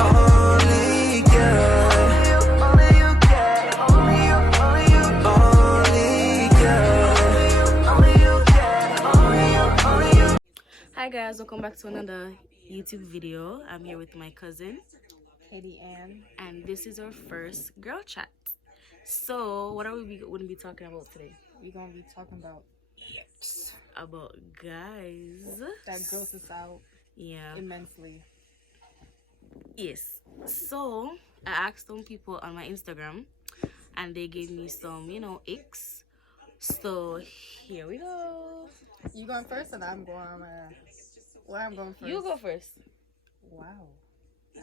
Only girl. Only you get. Only you, only you. Only girl. Only you get. Only you, only you. Hi guys, welcome back to another YouTube video. I'm here with my cousin Katie Ann. and this is our first girl chat. So what are we going to be talking about today? We're gonna be talking about About guys. that grosses us out Yeah. immensely. Yes. So I asked some people on my Instagram and they gave me some, icks. So here we go. You going first, and I'm going. I'm going first. You go first. Wow,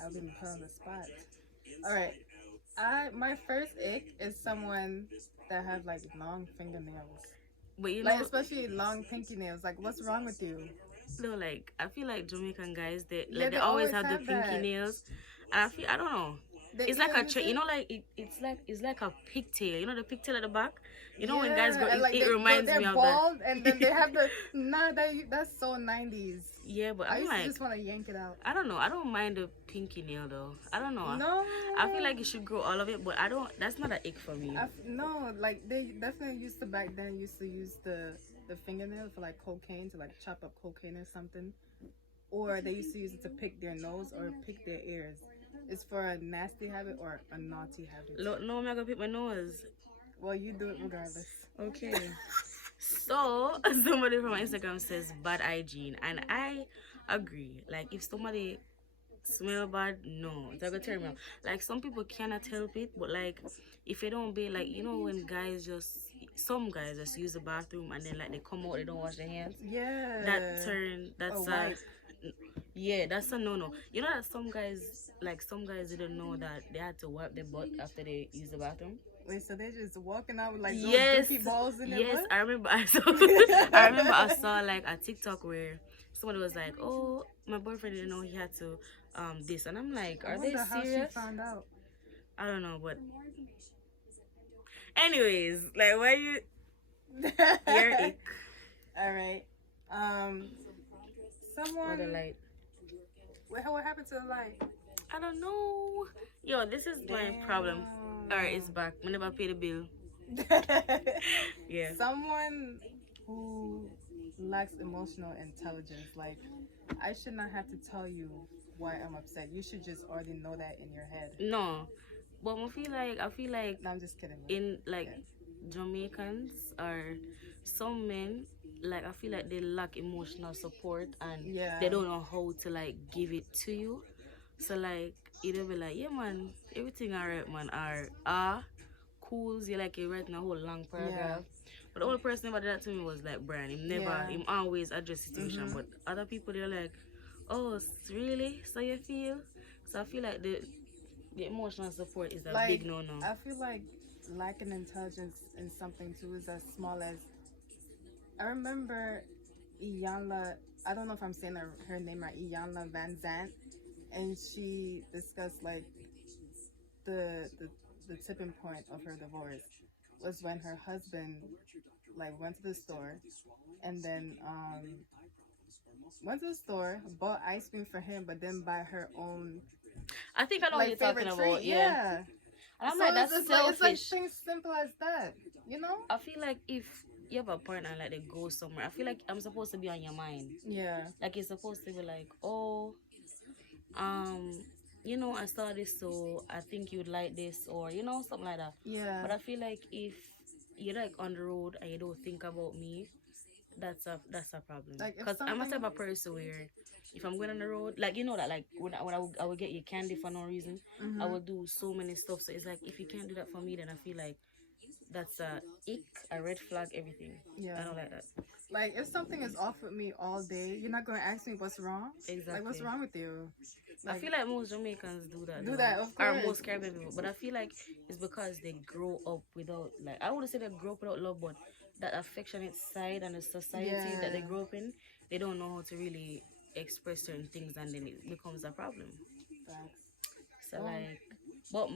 I've been put on the spot. All right. My first ick is someone that have like long fingernails, But like especially long pinky nails. Like, what's wrong with you? no, like I feel like Jamaican guys they Yeah, they always have the pinky that. nails, and I don't know. It's like a it's like a pigtail. You know the pigtail at the back. You know when guys grow, and, like, it reminds me they're of bald, that. and then they have the that's so 90s. Yeah, but I I'm used to like, just want to yank it out. I don't know. I don't mind the pinky nail though. I don't know. No, I feel like you should grow all of it, but I don't. That's not an ick for me. No, like they definitely used to back then. Used to use the fingernail for like cocaine, to like chop up cocaine or something, or they used to use it to pick their nose or pick their ears. It's for a nasty habit or a naughty habit. No, I'm not gonna pick my nose. Well, you do it regardless. Okay. So somebody from my Instagram says bad hygiene, and I agree. Like if somebody smell bad, no, it's gonna turn me off. Like some people cannot help it, but like if they don't be like, when some guys just use the bathroom and then like they come out, they don't wash their hands. Yeah. That's a no. You know that some guys didn't know that they had to wipe their butt after they use the bathroom. Wait, so they're just walking out with like those Yes, dookie balls in their butt? I remember I saw like a TikTok where somebody was like, "Oh, my boyfriend didn't know he had to this," and I'm like, "Are they serious?" How she found out? I don't know, but anyways, like why you you're ick. All right. Someone. The light. What happened to the light? I don't know. Yo, this is my problem. Alright, it's back. I never pay the bill. Yeah. Someone who lacks emotional intelligence. Like, I should not have to tell you why I'm upset. You should just already know that in your head. No, but I feel like No, I'm just kidding. in like Jamaicans or some men, like I feel like they lack emotional support and they don't know how to like give it to you. So like it'll be like, yeah man, everything alright man, or cools you, like you're writing a whole long paragraph. But the only person who ever did that to me was like Brian. Him always address situation. But other people, they're like, oh really? So you feel? So I feel like the emotional support is a big no. I feel like lacking intelligence in something too is as small as, I remember Iyanla, I don't know if I'm saying her name right, Iyanla Van Zant, and she discussed like the tipping point of her divorce was when her husband like went to the store and then bought ice cream for him, but then buy her own. I think I know what you're talking about. Yeah. And I'm so like, that's selfish. It's like things simple as that, I feel like if you have a partner and like they go somewhere, I feel like I'm supposed to be on your mind. Yeah. Like you're supposed to be like, oh, I saw this, so I think you'd like this, or something like that. Yeah. But I feel like if you're like on the road and you don't think about me, that's a problem. Because I'm a type of person where if I'm going on the road, like that, like when I would get you candy for no reason, I would do so many stuff. So it's like if you can't do that for me, then I feel like that's a ick, a red flag, everything. Yeah, I don't like that. Like if something is off with me all day, you're not gonna ask me what's wrong. Exactly. Like what's wrong with you? Like, I feel like most Jamaicans do that. Of course. Or most Caribbean people, but I feel like it's because they grow up without, like, I wouldn't say they grow up without love, but that affectionate side and the society that they grow up in, they don't know how to really express certain things, and then it becomes a problem. Thanks. So like, but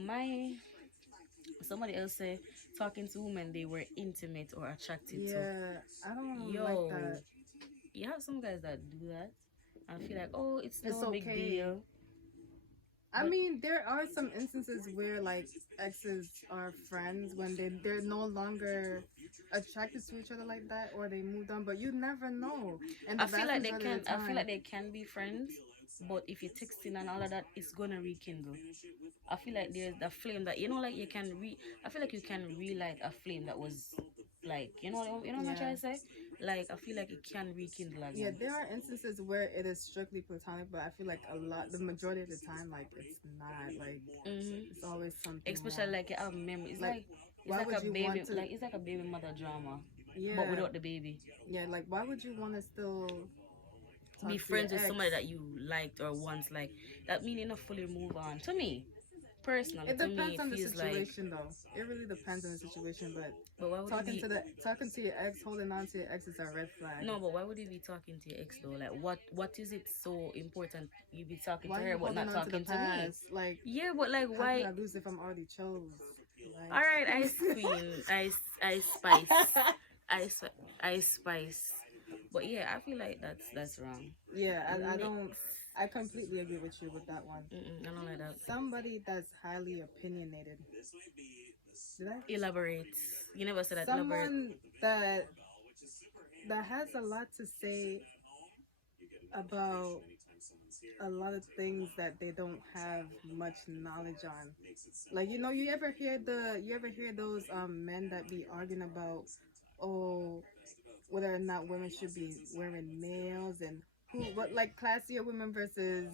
somebody else say talking to women they were intimate or attracted to. Yeah, I don't like that. You have some guys that do that. I feel like, oh, it's no big deal. I mean, there are some instances where like exes are friends when they're no longer attracted to each other like that, or they moved on. But you never know. And the I feel vast like they majority of can. the I feel time, like they can be friends, but if you're texting and all of that, it's gonna rekindle. I feel like there's the flame that like you can I feel like you can relight a flame that was like what I'm trying yeah. to say. Like I feel like it can rekindle Yeah, again. there are instances where it is strictly platonic, but I feel like the majority of the time, like it's not. Like it's always something Especially more. like you have memory. Like, It's why like would a you baby. want to? Like it's like a baby mother drama, but Yeah, without the baby. yeah. Like, why would you want to still Be talk to your friends with ex? somebody that you liked or once like that mean you not fully move on. To me, personally, It to me depends it on the feels like. situation, though. It really depends on the situation. But But why would you be? talking to your ex, holding on to your ex is a red flag. No, but why would you be talking to your ex though? Like, what is it so important you be talking to Why are her you but holding not on to the talking to me? past? Like, Yeah, but like, how could why? I lose if I'm already chose? All right, Like, ice queen, ice spice, ice ice spice. But yeah, I feel like that's wrong. yeah, I Next, don't. I completely agree with you with that one. I don't like that. Somebody that's highly opinionated. Did I? Elaborate. You never said that. Elaborate. Someone that has a lot to say about a lot of things that they don't have much knowledge on. Like, you ever hear those men that be arguing about, oh, whether or not women should be wearing nails, and who what, like, classier women versus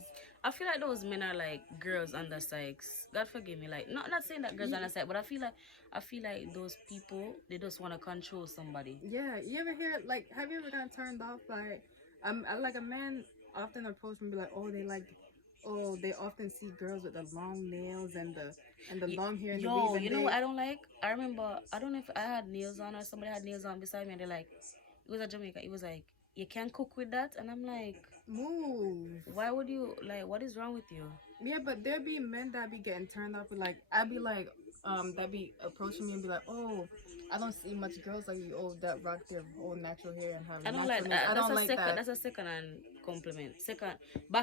I feel like those men are like girls under Sykes. God forgive me. Like not saying that girls y- under Sykes, but I feel like those people they just want to control somebody. yeah, you ever hear, like, have you ever gotten turned off by like a man often approach me and be like, oh, they often see girls with the long nails and the long hair and the weave, Yo, and you know what they I don't like? I remember I don't know if I had nails on or somebody had nails on beside me and they're like, it was a Jamaica. It was like you can't cook with that, and I'm like, move. why would you like? What is wrong with you? Yeah, but there be men that be getting turned off with, like, I'd be like, that be approaching me and be like, oh, I don't see much girls like you, oh, that rock their whole natural hair and have I don't like natural nails. that. I That's don't a like second. that. That's a second hand compliment. Second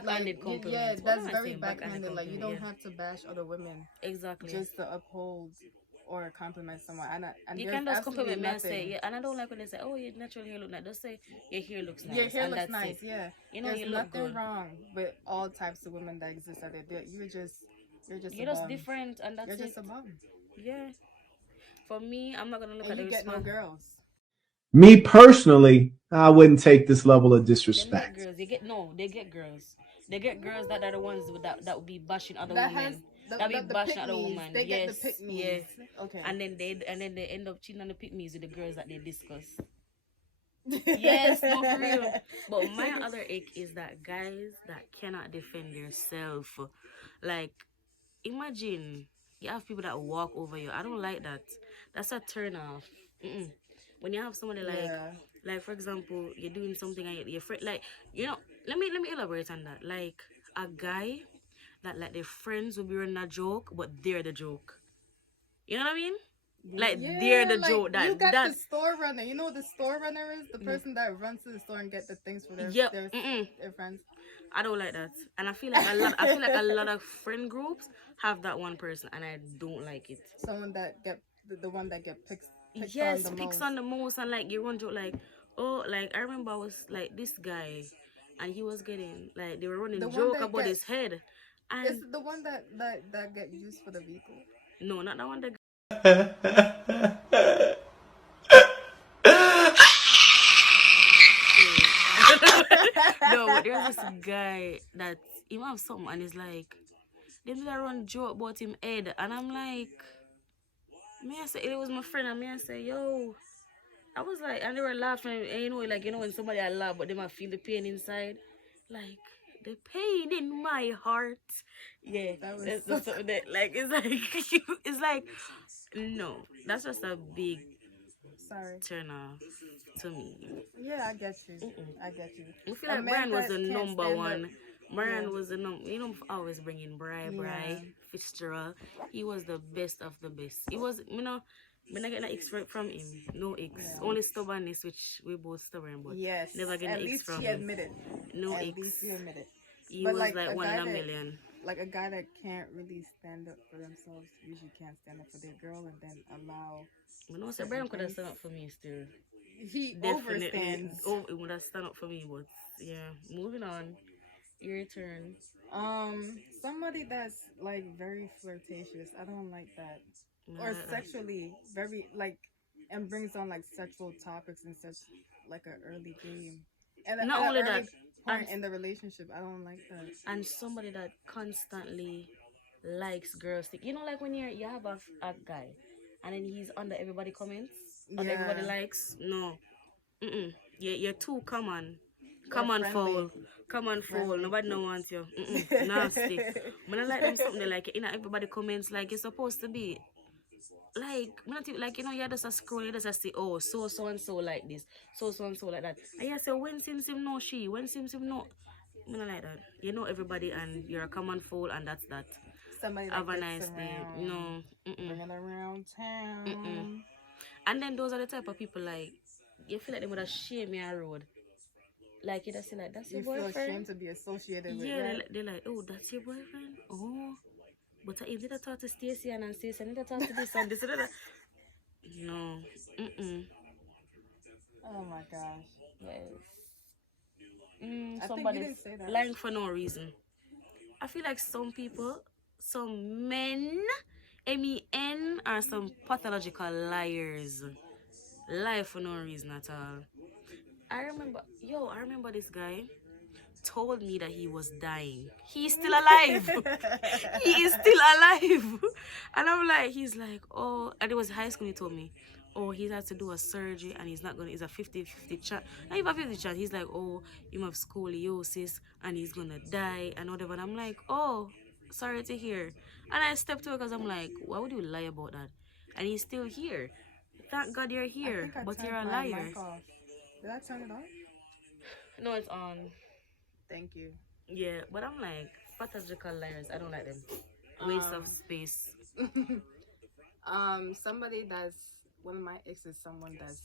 Like, backhanded yeah, compliment. What that's am I very saying? Backhanded backhanded. Like, you compliment. don't Yeah, have to bash other women exactly. just to uphold or compliment someone. And You there's can just absolutely compliment me and say, nothing. yeah, and I don't like when they say, oh, your natural hair look nice. Just say, your hair looks Your nice, hair and looks that's it. nice, yeah. You There's look nothing good. wrong with all types of women that exist out there. You're just a You're just bum. different, and You're that's it. just a bum. Yeah. For me, I'm not gonna look And at the you get no response. girls. Me personally, I wouldn't take this level of Them get disrespect. girls. They get no. They get girls. They get girls that are the ones that would be bashing other That has women. That be the bashing pick other me's. women. They get the Yes. pick Yeah. me's. Okay. And then they end up cheating on the pick me's with the girls that they discuss. Yes, no, for real. But my other ache is that guys that cannot defend themselves. Like, imagine you have people that walk over you. I don't like that. That's a turn off. Mm-mm. When you have somebody Yeah. like for example, you're doing something and you're friend, like let me elaborate on that. Like a guy that like their friends will be running a joke, but they're the joke. You know what I mean? Like they're Yeah, the like, joke. you got That the store runner. You know what the store runner is? The person that runs to the store and get the things for yep. their friends. I don't like that, and I feel like a lot of friend groups have that one person, and I don't like it. Someone that get the one that get picked on Yes, the picks most. on the most, and like you run joke like, oh, like I remember I was like this guy, and he was getting like they were running The one joke that about get his head, Is and it the one that get used for the vehicle? no, not that one. The no, but there's this guy that he have something, and he's like, they did a run joke about him head, and I'm like, me I say it was my friend, and me I say, yo. I was like, and they were laughing, and like when somebody I laugh, but they might feel the pain inside, like the pain in my heart. Yeah, That was that's so. something that like it's like it's like no, that's just a big Sorry. turn off to me. Yeah, I get you. Mm-mm. I get you. I feel A like man Brian was that the can't number stand up. one. Yeah. Brian was the number. Always bringing Yeah. Fitzgerald. He was the best of the best. He was, when I get an X from him, no X. Yeah. Only stubbornness, which we both stubborn, but Yes. never get At an X least from she him. admitted. No At X. least you admitted. He But was like like a one in guy a that million. like a guy that can't really stand up for themselves usually can't stand up for their girl and then allow You know, so certain Brian could have things. stand up for me still. He Definitely. overstands. Oh, it would have stand up for me, but yeah. Moving on. Your turn. Somebody that's like very flirtatious. I don't like that. Or Uh, sexually very like and brings on like sexual topics in such like an early game. And Not at an only that, early point and in the relationship, I don't like that. somebody that constantly likes girls. You know, like when you have a guy, and then he's under everybody comments, under everybody Yeah, likes. No, you're too common. or Come on, friendly. foul. Come on, foul. Friendly. Nobody no wants you. Nasty. When I like them something they like, you know, everybody comments like you're supposed to be. Like, me not even- like you know, you're just a scroll, you just a say, oh, so and so like this, so and so like that. And you say, when Sim no she, when Sim no. Me not like that. You know everybody, and you're a common fool, and that's that. Somebody Have that a gets nice day. around, No, bringing around mm. town. And then those are the type of people like you feel like they would have shame me on road. Like you just say like, that's your You feel boyfriend. ashamed to be associated with Yeah, that. they're like, oh, that's your boyfriend. Oh, but I did talk to Stacey and Stacey, I need to talk to this and this and that. No, Oh my gosh. yes. I think you Somebody's didn't say that. lying for no reason. I feel like some people, some men, men are some pathological liars. Lie for no reason at all. I remember this guy told me that he was dying. He's still alive. He is still alive. And I'm like, he's like, oh, and it was high school, he told me, oh, he had to do a surgery and he's not gonna, it's a 50-50 chance. Not even 50 chance. He's like, oh, you have scoliosis and he's gonna die and whatever. And I'm like, oh, sorry to hear. And I stepped to it because I'm like, why would you lie about that? And he's still here. Thank God you're I here, think I but you're turned a my liar. mic off. Did I turn it off? No, it's on. Thank you. Yeah, but I'm like, pathological liars. I don't like them. Waste of space. Somebody that's one of my exes, someone that's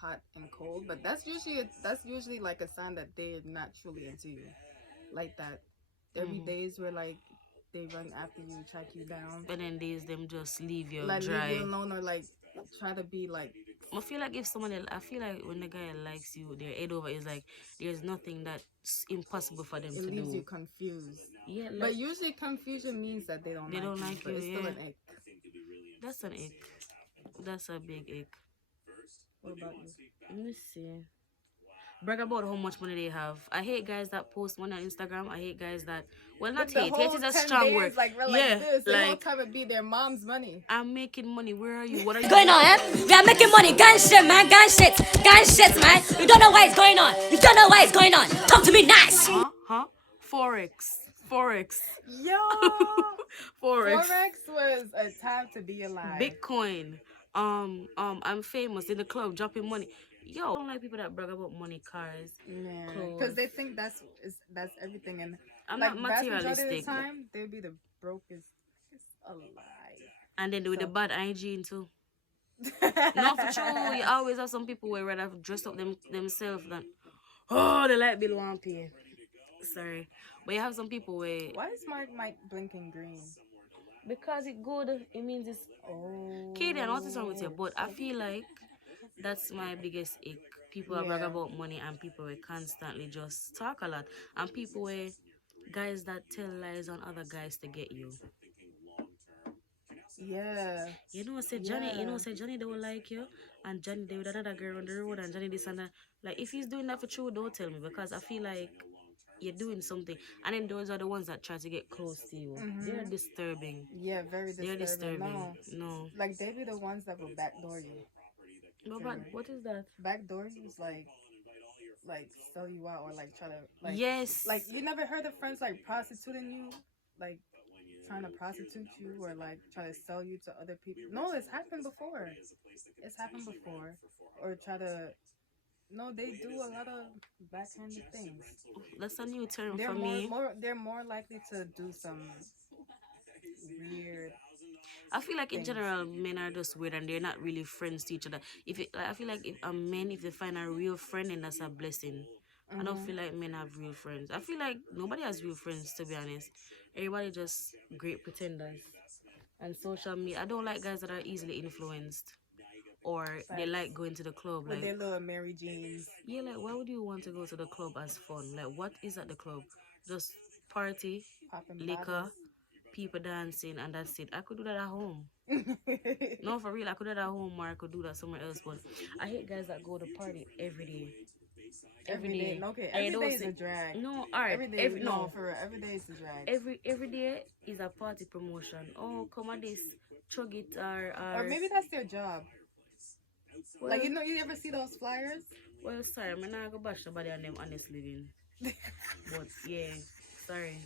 hot and cold, but that's usually like a sign that they're not truly into you, like that. There be days where like they run after you, track you down, But then days them just leave you like leave you dry. alone or like try to be like. I feel like if somebody, I feel like when the guy likes you, their head over is like there's nothing that's impossible for them It to leaves do. you confused. Yeah, like, But usually confusion means that they don't they like don't you, like but you. it's still Yeah, an ick. that's an ick. That's a big ick. What about you? Let me see. Brag about how much money they have. I hate guys that post money on Instagram. I hate guys that, well, not With the hate. whole Hate is a 10 strong days, word. like we're Yeah, like this, the whole like time it be their mom's money. I'm making money. Where are you? What are you Going on, eh? We are making money. Gun shit, man. Gun shit, man. You don't know why it's going on. You don't know why it's going on. Talk to me nice. Huh? Forex. Yo, Forex. Forex was a time to be alive. Bitcoin. I'm famous in the club dropping money. Yo, I don't like people that brag about money, cars, Man, clothes. because they think that's everything, and I'm like not vast majority of the materialistic. time they'll be the brokest alive. And then they with the So- bad hygiene too. Not for true. You always have some people who rather dress up themselves than, oh, the light bill won't pay. Sorry, but you have some people where, Why is my mic blinking green? because it's good, it means it's. Oh, Katie, I know what's wrong with you, but I feel like that's my biggest ick. People that brag Yeah. about money and people will constantly just talk a lot. And people where guys that tell lies on other guys to get you. Yeah. You know, say Johnny don't like you, and Johnny they with another girl on the road, and Johnny this and that. Like, if he's doing that for true, don't tell me, because I feel like you're doing something. And then those are the ones that try to get close to you. They're disturbing. Yeah, very They're disturbing. disturbing. No. Like they be the ones that will backdoor you. But what is that? Backdoor you is like sell you out or like try to like. Yes. Like you never heard of friends like prostituting you, like trying to prostitute you or like try to sell you to other people. No, it's happened before. It's happened before. Or try to. No, they do a lot of backhanded things. That's a new term They're for me. they're more likely to do some weird. I feel like in things. general, men are just weird and they're not really friends to each other. If it, like, I feel like if a man, if they find a real friend, then that's a blessing. I don't feel like men have real friends. I feel like nobody has real friends, to be honest. Everybody just great pretenders. And social media, I don't like guys that are easily influenced, or they Facts. like going to the club. With Like, their little Mary Jeans. yeah, like why would you want to go to the club as fun? Like, what is at the club? Just party, Popping liquor, people dancing, and that's it. I could do that at home. bottles. No, for real, I could do that at home, or I could do that somewhere else. But I hate guys that go to party every day. Every day. Okay, And you every don't day is see- a drag. No, alright. Every day, no, for real, every day is a drag. Every day is a party promotion. Oh, come on this, chug it, Or maybe that's their job. well, Like, you know, you ever see those flyers? well, sorry, I'm not gonna bash nobody on them honest living. But yeah, sorry.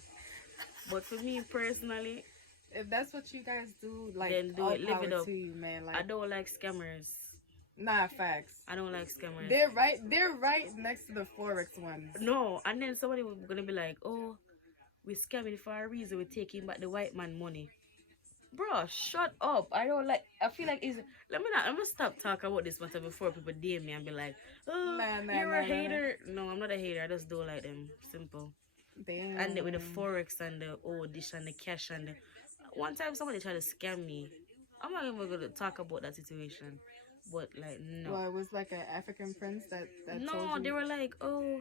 But for me personally, If that's what you guys do, like, then do all it, live power it up. to you, man. I Like, don't like scammers. nah, facts. I don't like scammers. They're right next to the Forex ones. No, and then somebody was gonna be like, "Oh, we scamming for a reason. We're taking back the white man money." Bro, shut up. I don't like. I feel like it's. Let me stop talking about this matter before people DM me and be like, "Oh, you're a hater." No, I'm not a hater. I just don't like them. Simple. Damn. And with the forex and the dish and the cash and the. One time somebody tried to scam me. I'm not even gonna talk about that situation, but like no. Well, it was like an African prince that No, told you. they were like, "Oh,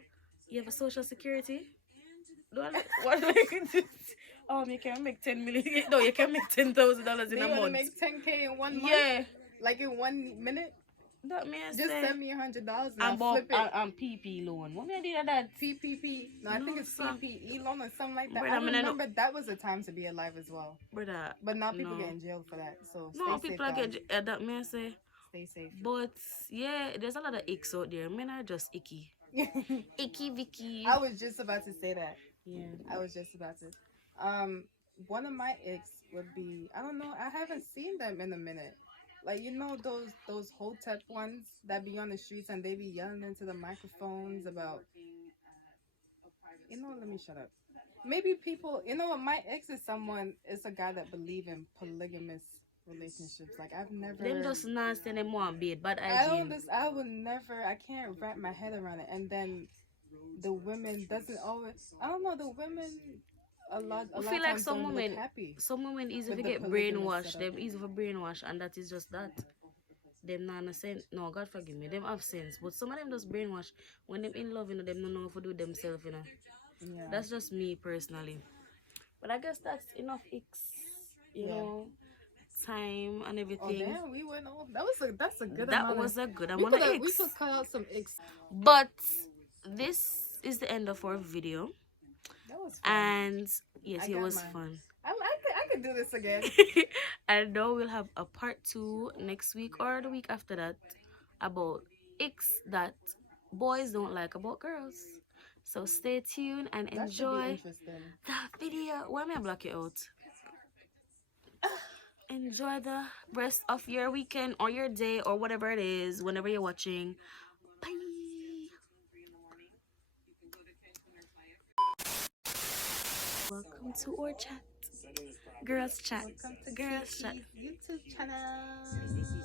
you have a social security." Do I like what like? You can make 10 million. No, you can make $10,000 in They a want to month. make 10K in 1 month? Yeah, Like in 1 minute? that man Just say. send me $100 and I'm I'll flip it. I'm PP loan. What me I did that? PPP. No, I think No, it's sir. PPE loan or something like that. Brother, I I mean, I remember that was a time to be alive as well. Brother, But now people no. get in jail for that. So No, stay people safe, like guys. that man say. Stay safe. But yeah, there's a lot of icks out there. Men are just icky. Icky Vicky. I was just about to say that. Yeah. I was just about to. One of my icks would be, I don't know, I haven't seen them in a minute. Like, you know those Hotep ones that be on the streets and they be yelling into the microphones about, you know, let me shut up. Maybe people, you know what, my ex is a guy that believe in polygamous relationships. Like, I've never. Them just nasty and them want bed, bad I hygiene. I can't wrap my head around it. And then the women doesn't always, I don't know, the women a lot I feel like some women, happy. some women easy with to the get polygamous brainwashed. setup. Them easy for brainwash, and that is just that. Them not no sense. No, God forgive me. Them have sense, but some of them just brainwash when them in love. You know, them don't know what to do themselves. You know, Yeah. that's just me personally. But I guess that's enough. You know, time and Oh everything. damn, we went on. That's a good That amount. was a good We amount of could we icks. could cut out some icks. But this is the end of our video, That was fun. and yes, I it got was mine. fun. I could do this again. And now we'll have a part 2 next week or the week after that about icks that boys don't like about girls. So stay tuned and That should be enjoy interesting. the video. Why may I block it out? Enjoy the rest of your weekend or your day or whatever it is, whenever you're watching. Bye. Welcome to our chat. Girls chat. Welcome to Girls chat. TT's YouTube channel.